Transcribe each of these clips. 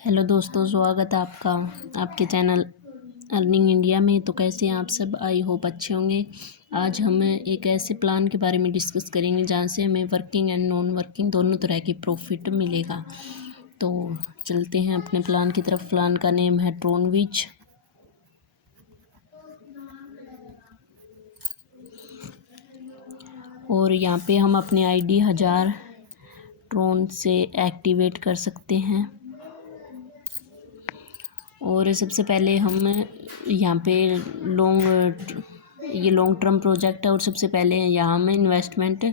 Hello दोस्तों, स्वागत है आपका आपके चैनल अर्निंग इंडिया में। तो कैसे हैं आप सब? आई होप अच्छे होंगे। आज हम एक ऐसे प्लान के बारे में डिस्कस करेंगे जहाँ से हमें वर्किंग एंड नॉन वर्किंग दोनों तरह की प्रॉफिट मिलेगा। तो चलते हैं अपने प्लान की तरफ। प्लान का नेम है ट्रोनविच। और यहाँ पे हम अपनी आईडी 1000 ट्रोन से एक्टिवेट कर सकते हैं। और सबसे पहले हम यहाँ पे ये लॉन्ग टर्म प्रोजेक्ट है। और सबसे पहले यहाँ हम इन्वेस्टमेंट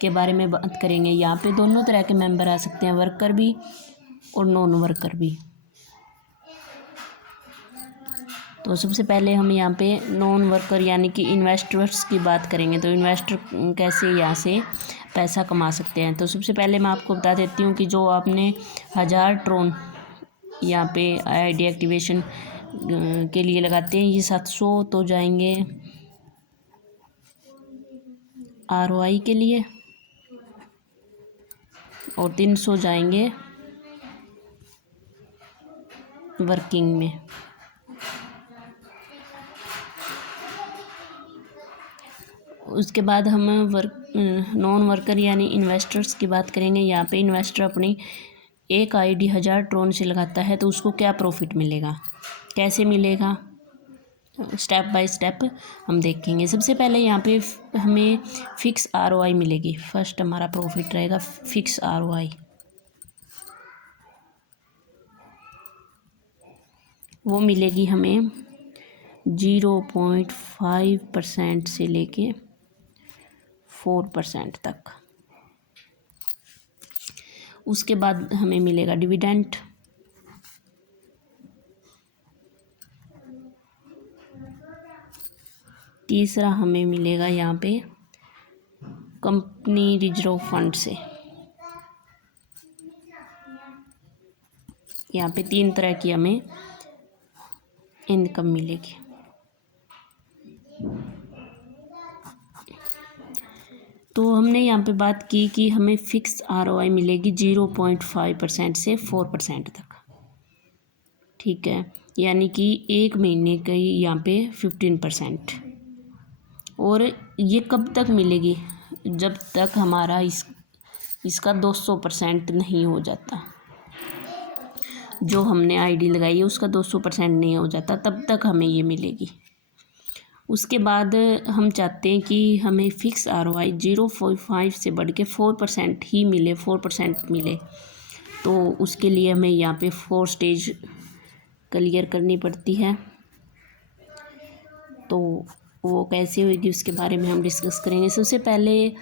के बारे में बात करेंगे। यहाँ पे दोनों तरह के मेंबर आ सकते हैं, वर्कर भी और नॉन वर्कर भी। तो सबसे पहले हम यहाँ पे नॉन वर्कर यानी कि इन्वेस्टर्स की बात करेंगे। तो इन्वेस्टर कैसे यहाँ से पैसा कमा सकते हैं। तो सबसे पहले मैं आपको बता देती हूँ कि जो आपने 1000 ट्रोन यहाँ पे आईडी एक्टिवेशन के लिए लगाते हैं, ये 700 तो जाएंगे ROI के लिए और 300 जाएंगे वर्किंग में। उसके बाद हम नॉन वर्कर यानी इन्वेस्टर्स की बात करेंगे। यहाँ पे इन्वेस्टर अपनी एक आईडी 1000 ट्रोन से लगाता है तो उसको क्या प्रॉफिट मिलेगा, कैसे मिलेगा, स्टेप बाय स्टेप हम देखेंगे। सबसे पहले यहाँ पे हमें फिक्स ROI मिलेगी। फर्स्ट हमारा प्रॉफिट रहेगा फिक्स ROI। वो मिलेगी हमें 0.5% से लेके 4% तक। उसके बाद हमें मिलेगा डिविडेंड। तीसरा हमें मिलेगा यहाँ पे कंपनी रिजर्व फंड से। यहाँ पे 3 तरह की हमें इनकम मिलेगी। तो हमने यहाँ पे बात की कि हमें फिक्स ROI मिलेगी 0.5% से 4% तक। ठीक है, यानी कि एक महीने का यहाँ पे 15%। और ये कब तक मिलेगी? जब तक हमारा इसका 200% नहीं हो जाता। जो हमने आईडी लगाई है उसका 200% नहीं हो जाता, तब तक हमें ये मिलेगी। उसके बाद हम चाहते हैं कि हमें फिक्स ROI 0.5 से बढ़ के 4% ही मिले, 4% मिले। तो उसके लिए हमें यहाँ पे 4 स्टेज क्लियर करनी पड़ती है। तो वो कैसे होगी उसके बारे में हम डिस्कस करेंगे। सबसे पहले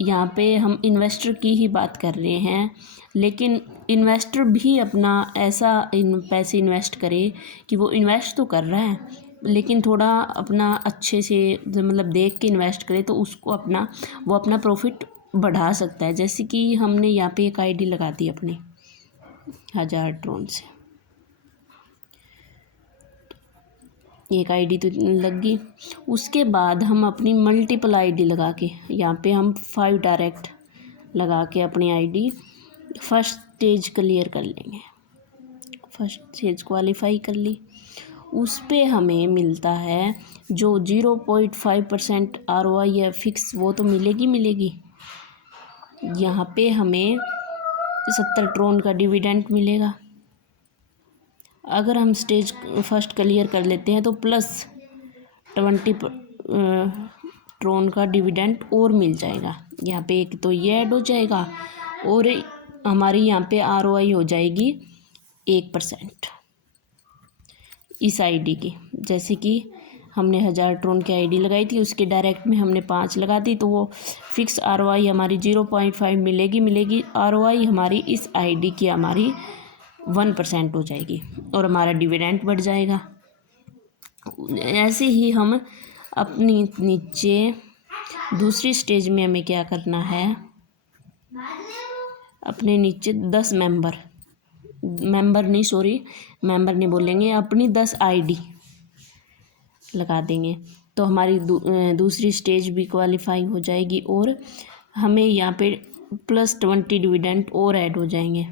यहाँ पे हम इन्वेस्टर की ही बात कर रहे हैं, लेकिन इन्वेस्टर भी अपना ऐसा पैसे इन्वेस्ट करे कि वो इन्वेस्ट तो कर रहा है लेकिन थोड़ा अपना अच्छे से मतलब देख के इन्वेस्ट करे, तो उसको वो अपना प्रॉफिट बढ़ा सकता है। जैसे कि हमने यहाँ पे एक आईडी लगा दी अपनी 1000 ट्रोन से, एक आईडी तो लग गई। उसके बाद हम अपनी मल्टीपल आईडी लगा के यहाँ पे हम 5 डायरेक्ट लगा के अपनी आईडी फर्स्ट स्टेज क्लियर कर लेंगे। फर्स्ट स्टेज क्वालिफाई कर ली। उस पे हमें मिलता है जो 0.5% ROI है फिक्स, वो तो मिलेगी। यहाँ पे हमें 70 ट्रोन का डिविडेंड मिलेगा। अगर हम स्टेज फर्स्ट क्लियर कर लेते हैं तो प्लस 20 ट्रोन का डिविडेंड और मिल जाएगा। यहाँ पे एक तो ये ऐड हो जाएगा और हमारी यहाँ पे ROI हो जाएगी 1% इस आईडी की। जैसे कि हमने 1000 ट्रोन की आईडी लगाई थी, उसके डायरेक्ट में हमने 5 लगा दी, तो वो फिक्स ROI हमारी 0.5 मिलेगी। ROI हमारी इस आईडी की हमारी 1% हो जाएगी और हमारा डिविडेंड बढ़ जाएगा। ऐसे ही हम अपनी नीचे दूसरी स्टेज में हमें क्या करना है, अपने नीचे 10 मेंबर नहीं बोलेंगे, अपनी 10 आईडी लगा देंगे। तो हमारी दूसरी स्टेज भी क्वालिफाई हो जाएगी और हमें यहाँ पे +20 डिविडेंड और ऐड हो जाएंगे।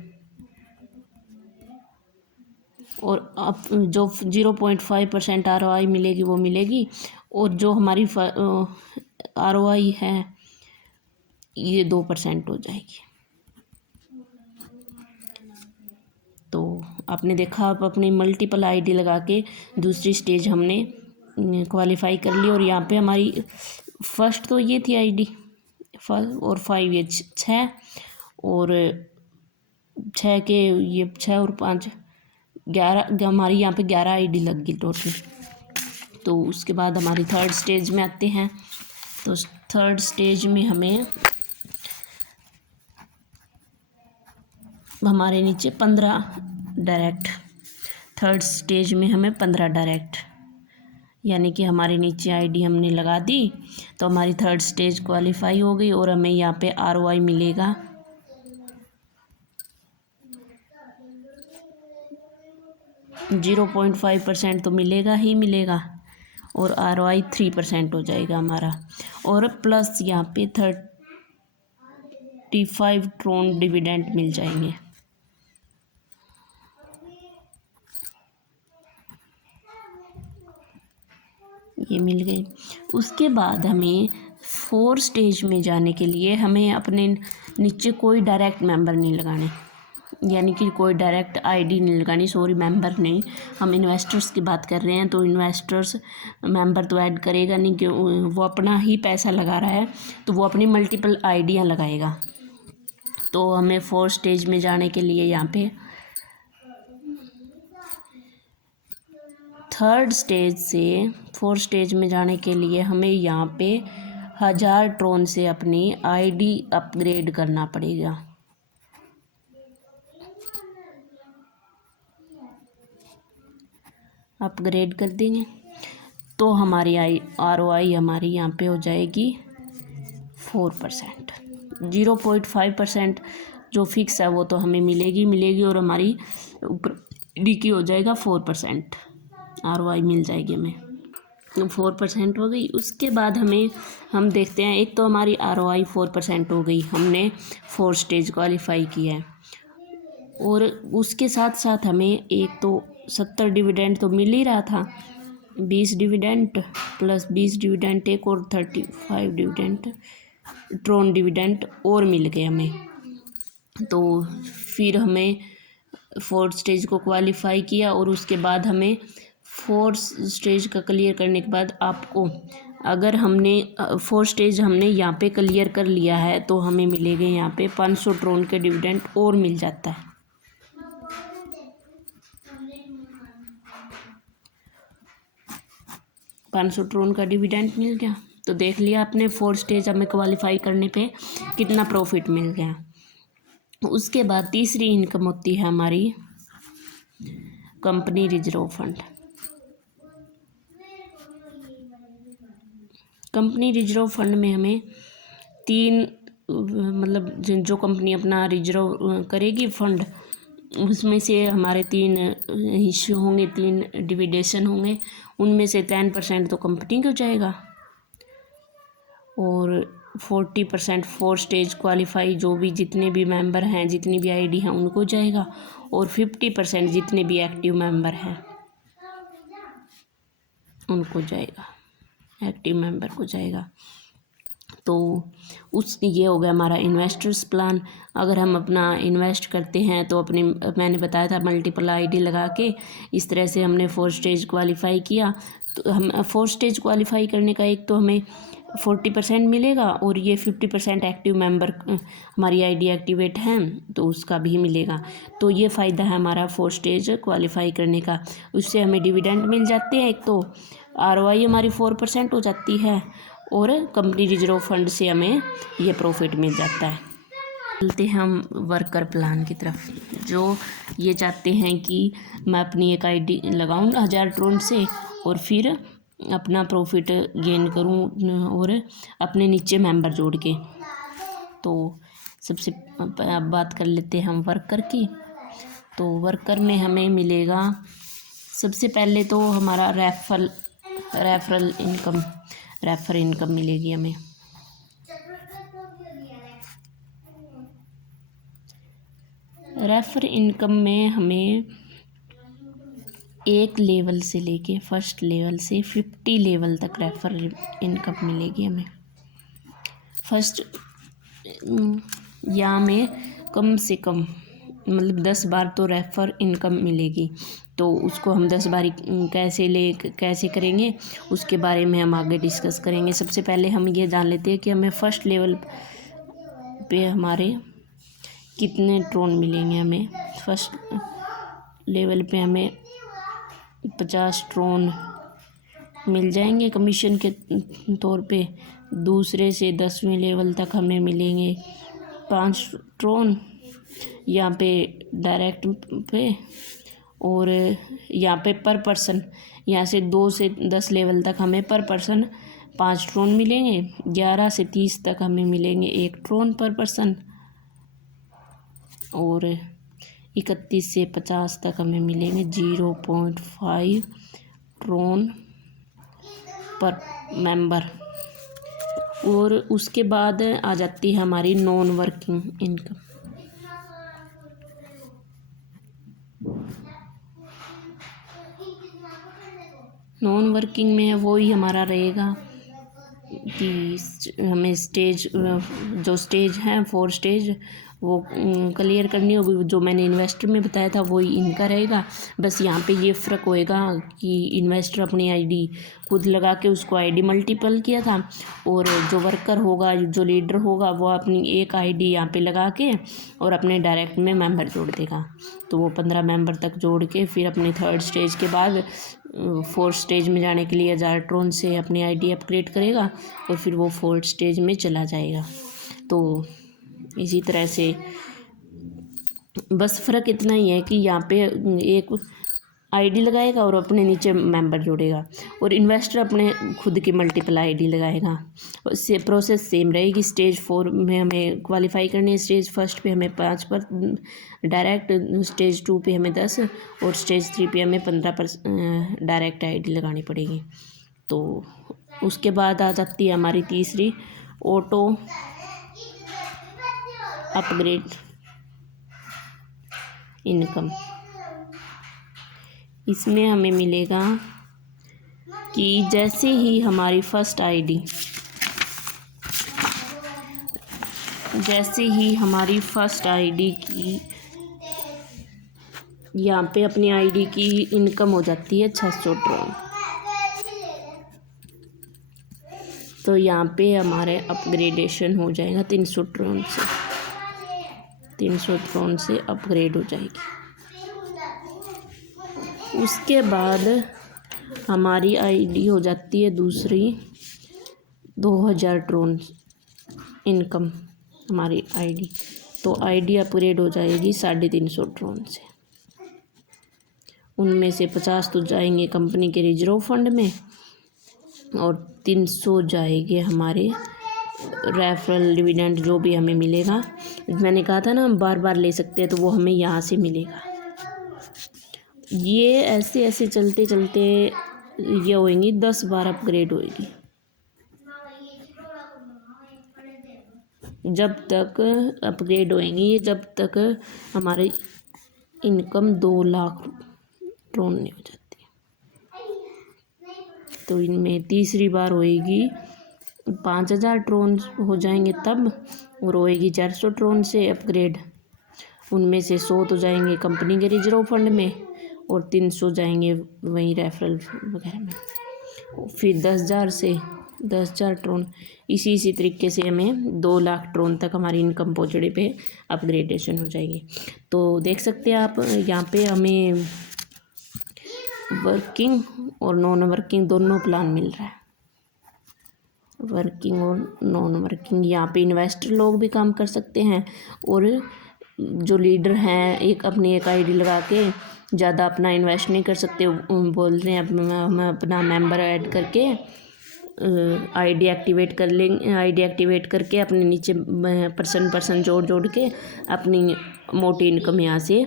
और अब जो 0.5% ROI मिलेगी वो मिलेगी, और जो हमारी ROI है ये 2% हो जाएगी। तो आपने देखा, आप अपनी मल्टीपल आईडी लगा के दूसरी स्टेज हमने क्वालिफाई कर ली। और यहाँ पे हमारी फर्स्ट तो ये थी आईडी और 5 ये 6, और 6 के ये 6 और 5 11, हमारी यहाँ पे 11 आईडी लग गई टोटल। तो उसके बाद हमारी थर्ड स्टेज में आते हैं। तो थर्ड स्टेज में हमारे नीचे 15 डायरेक्ट, थर्ड स्टेज में हमें 15 डायरेक्ट, यानी कि हमारे नीचे आईडी हमने लगा दी तो हमारी थर्ड स्टेज क्वालिफाई हो गई। और हमें यहाँ पे ROI मिलेगा 0.5% तो मिलेगा ही मिलेगा, और ROI 3% हो जाएगा हमारा। और प्लस यहाँ पे 35 ट्रोन डिविडेंड मिल जाएंगे। ये मिल गए। उसके बाद हमें 4 स्टेज में जाने के लिए हमें अपने नीचे कोई डायरेक्ट मेंबर नहीं लगाने, यानी कि कोई डायरेक्ट आईडी नहीं लगानी, सॉरी मेंबर नहीं, हम इन्वेस्टर्स की बात कर रहे हैं। तो इन्वेस्टर्स मेंबर तो ऐड करेगा नहीं, कि वो अपना ही पैसा लगा रहा है तो वो अपनी मल्टीपल आईडियाँ लगाएगा। तो हमें 4 स्टेज में जाने के लिए यहाँ पे थर्ड स्टेज से 4 स्टेज में जाने के लिए हमें यहाँ पे 1000 ट्रोन से अपनी आईडी अपग्रेड करना पड़ेगा। अपग्रेड कर देंगे तो हमारी ROI हमारी यहाँ पे हो जाएगी 4%। 0.5% जो फिक्स है वो तो हमें मिलेगी, और हमारी ऊपर डी की हो जाएगा 4%, ROI मिल जाएगी हमें। 4% हो गई। उसके बाद हम देखते हैं, एक तो हमारी ROI 4% हो गई, हमने 4 स्टेज क्वालिफाई किया है। और उसके साथ साथ हमें एक तो 70 डिविडेंड तो मिल ही रहा था, 20 डिविडेंड प्लस 20 डिविडेंड एक और 35 डिविडेंड ट्रोन डिविडेंड और मिल गए हमें। तो फिर हमें 4 स्टेज को क्वालिफाई किया, और उसके बाद हमें 4 स्टेज का क्लियर करने के बाद आपको, अगर हमने 4 स्टेज हमने यहाँ पे क्लियर कर लिया है तो हमें मिलेंगे यहाँ पे 500 ट्रोन के डिविडेंड और मिल जाता है। 500 ट्रोन का डिविडेंड मिल गया। तो देख लिया आपने 4 स्टेज हमें क्वालिफाई करने पे कितना प्रॉफिट मिल गया। उसके बाद तीसरी इनकम होती है हमारी company reserve fund. Company reserve fund में हमें 3 मतलब जो कंपनी अपना रिजर्व करेगी फंड, उसमें से हमारे 3 हिस्से होंगे, 3 डिविडेशन होंगे, उनमें से 10% तो कंपनी को जाएगा, और 40% 4 स्टेज क्वालिफाई जो भी जितने भी मेंबर हैं, जितनी भी आईडी हैं उनको जाएगा, और 50% जितने भी एक्टिव मेंबर हैं उनको जाएगा, एक्टिव मेंबर को जाएगा। तो ये हो गया हमारा इन्वेस्टर्स प्लान। अगर हम अपना इन्वेस्ट करते हैं तो अपनी, मैंने बताया था मल्टीपल आईडी लगा के, इस तरह से हमने 4 स्टेज क्वालिफाई किया। तो हम 4 स्टेज क्वालिफाई करने का एक तो हमें 40% मिलेगा, और ये 50% एक्टिव मेंबर हमारी आईडी एक्टिवेट हैं तो उसका भी मिलेगा। तो ये फ़ायदा है हमारा 4 स्टेज क्वालिफाई करने का। उससे हमें डिविडेंड मिल जाते हैं, एक तो ROI हमारी 4% हो जाती है, और कंपनी रिजर्व फंड से हमें ये प्रॉफिट मिल जाता है। चलते हैं हम वर्कर प्लान की तरफ, जो ये चाहते हैं कि मैं अपनी एक आईडी लगाऊं 1000 ट्रोन से, और फिर अपना प्रॉफिट गेन करूं और अपने नीचे मेंबर जोड़ के। तो सबसे अब बात कर लेते हैं हम वर्कर की। तो वर्कर में हमें मिलेगा, सबसे पहले तो हमारा रेफरल इनकम मिलेगी हमें। रेफर इनकम में हमें एक लेवल से लेके फर्स्ट लेवल से 50 लेवल तक रेफर इनकम मिलेगी हमें। फर्स्ट यहाँ में कम से कम मतलब 10 बार तो रेफर इनकम मिलेगी। तो उसको हम 10 बार कैसे करेंगे उसके बारे में हम आगे डिस्कस करेंगे। सबसे पहले हम ये जान लेते हैं कि हमें फर्स्ट लेवल पे हमारे कितने ट्रोन मिलेंगे। हमें फर्स्ट लेवल पे हमें 50 ट्रोन मिल जाएंगे कमीशन के तौर पे। दूसरे से 10वें लेवल तक हमें मिलेंगे 5 ट्रोन यहाँ पे डायरेक्ट पे, और यहाँ पे पर पर्सन यहाँ से 2 से 10 लेवल तक हमें पर पर्सन 5 ट्रोन मिलेंगे। 11 से 30 तक हमें मिलेंगे 1 ट्रोन पर पर्सन, और 31 से 50 तक हमें मिलेंगे 0.5 ट्रोन पर मेंबर। और उसके बाद आ जाती है हमारी non working income. Non working में वही हमारा रहेगा कि हमें जो स्टेज हैं 4 स्टेज वो क्लियर करनी होगी। जो मैंने इन्वेस्टर में बताया था वही इनका रहेगा। बस यहाँ पे ये फ़र्क होएगा कि इन्वेस्टर अपनी आईडी खुद लगा के उसको आईडी मल्टीपल किया था, और जो वर्कर होगा जो लीडर होगा वो अपनी एक आईडी यहाँ पे लगा के और अपने डायरेक्ट में मेंबर जोड़ देगा। तो वो 15 मेंबर तक जोड़ के फिर अपनी 3rd स्टेज के बाद 4th स्टेज में जाने के लिए 1000 ट्रोन से अपनी आईडी अपग्रेड करेगा और फिर वो 4th स्टेज में चला जाएगा। तो इसी तरह से बस फ़र्क इतना ही है कि यहाँ पे एक आईडी लगाएगा और अपने नीचे मेंबर जोड़ेगा, और इन्वेस्टर अपने खुद की मल्टीपल आईडी लगाएगा। उससे प्रोसेस सेम रहेगी। स्टेज 4 में हमें क्वालिफाई करनी है। स्टेज 1 पे हमें 5 पर डायरेक्ट, स्टेज 2 पे हमें 10 और स्टेज 3 पे हमें 15 पर डायरेक्ट आईडी लगानी पड़ेगी। तो उसके बाद आ जाती है हमारी तीसरी ऑटो अपग्रेड इनकम। इसमें हमें मिलेगा कि जैसे ही हमारी फर्स्ट आईडी की यहाँ पे अपनी आईडी की इनकम हो जाती है 600 ट्रोन, तो यहाँ पे हमारे अपग्रेडेशन हो जाएगा 300 ट्रोन से अपग्रेड हो जाएगी। उसके बाद हमारी आईडी हो जाती है दूसरी 2000 ट्रोन इनकम हमारी आईडी। तो आईडी अपग्रेड हो जाएगी 350 ट्रोन से। उनमें से 50 तो जाएंगे कंपनी के रिजर्व फंड में और 300 जाएंगे हमारे रेफरल डिविडेंड जो भी हमें मिलेगा। मैंने कहा था ना हम बार बार ले सकते हैं, तो वो हमें यहाँ से मिलेगा। ये ऐसे ऐसे चलते चलते ये होएंगी 10 बार अपग्रेड होएगी, जब तक अपग्रेड होएंगी ये, जब तक हमारी इनकम 2 लाख ट्रोन नहीं हो जाती। तो इनमें तीसरी बार होएगी 5000 ट्रोन हो जाएंगे तब, और होएगी 400 ट्रोन से अपग्रेड। उनमें से 100 तो जाएंगे कंपनी के रिजर्व फंड में और 300 जाएंगे वहीं रेफरल वगैरह में। फिर 10,000 ट्रोन। इसी तरीके से हमें 2 लाख ट्रोन तक हमारी इनकम पहुँचने पे अपग्रेडेशन हो जाएगी। तो देख सकते हैं आप यहाँ पे हमें वर्किंग और नॉन वर्किंग दोनों प्लान मिल रहा है। वर्किंग और नॉन वर्किंग, यहाँ पे इन्वेस्टर लोग भी काम कर सकते हैं, और जो लीडर हैं एक आईडी लगा के ज़्यादा अपना इन्वेस्ट नहीं कर सकते। बोल रहे हैं अब हम अपना मेंबर ऐड करके आईडी एक्टिवेट कर लेंगे। आईडी एक्टिवेट करके अपने नीचे पर्सन जोड़ के अपनी मोटी इनकम यहाँ से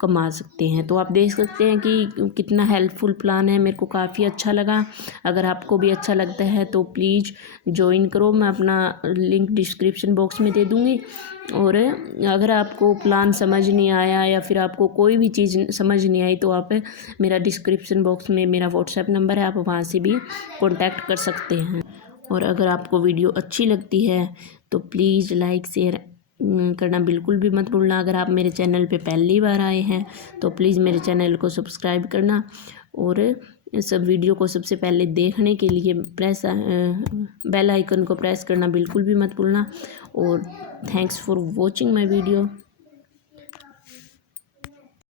कमा सकते हैं। तो आप देख सकते हैं कि कितना हेल्पफुल प्लान है, मेरे को काफ़ी अच्छा लगा। अगर आपको भी अच्छा लगता है तो प्लीज़ ज्वाइन करो, मैं अपना लिंक डिस्क्रिप्शन बॉक्स में दे दूँगी। और अगर आपको प्लान समझ नहीं आया या फिर आपको कोई भी चीज़ समझ नहीं आई तो आप मेरा डिस्क्रिप्शन बॉक्स में मेरा व्हाट्सएप नंबर है, आप वहाँ से भी कॉन्टैक्ट कर सकते हैं। और अगर आपको वीडियो अच्छी लगती है तो प्लीज़ लाइक शेयर करना बिल्कुल भी मत भूलना। अगर आप मेरे चैनल पे पहली बार आए हैं तो प्लीज़ मेरे चैनल को सब्सक्राइब करना, और सब वीडियो को सबसे पहले देखने के लिए बेल आइकन को प्रेस करना बिल्कुल भी मत भूलना। और thanks for watching my video.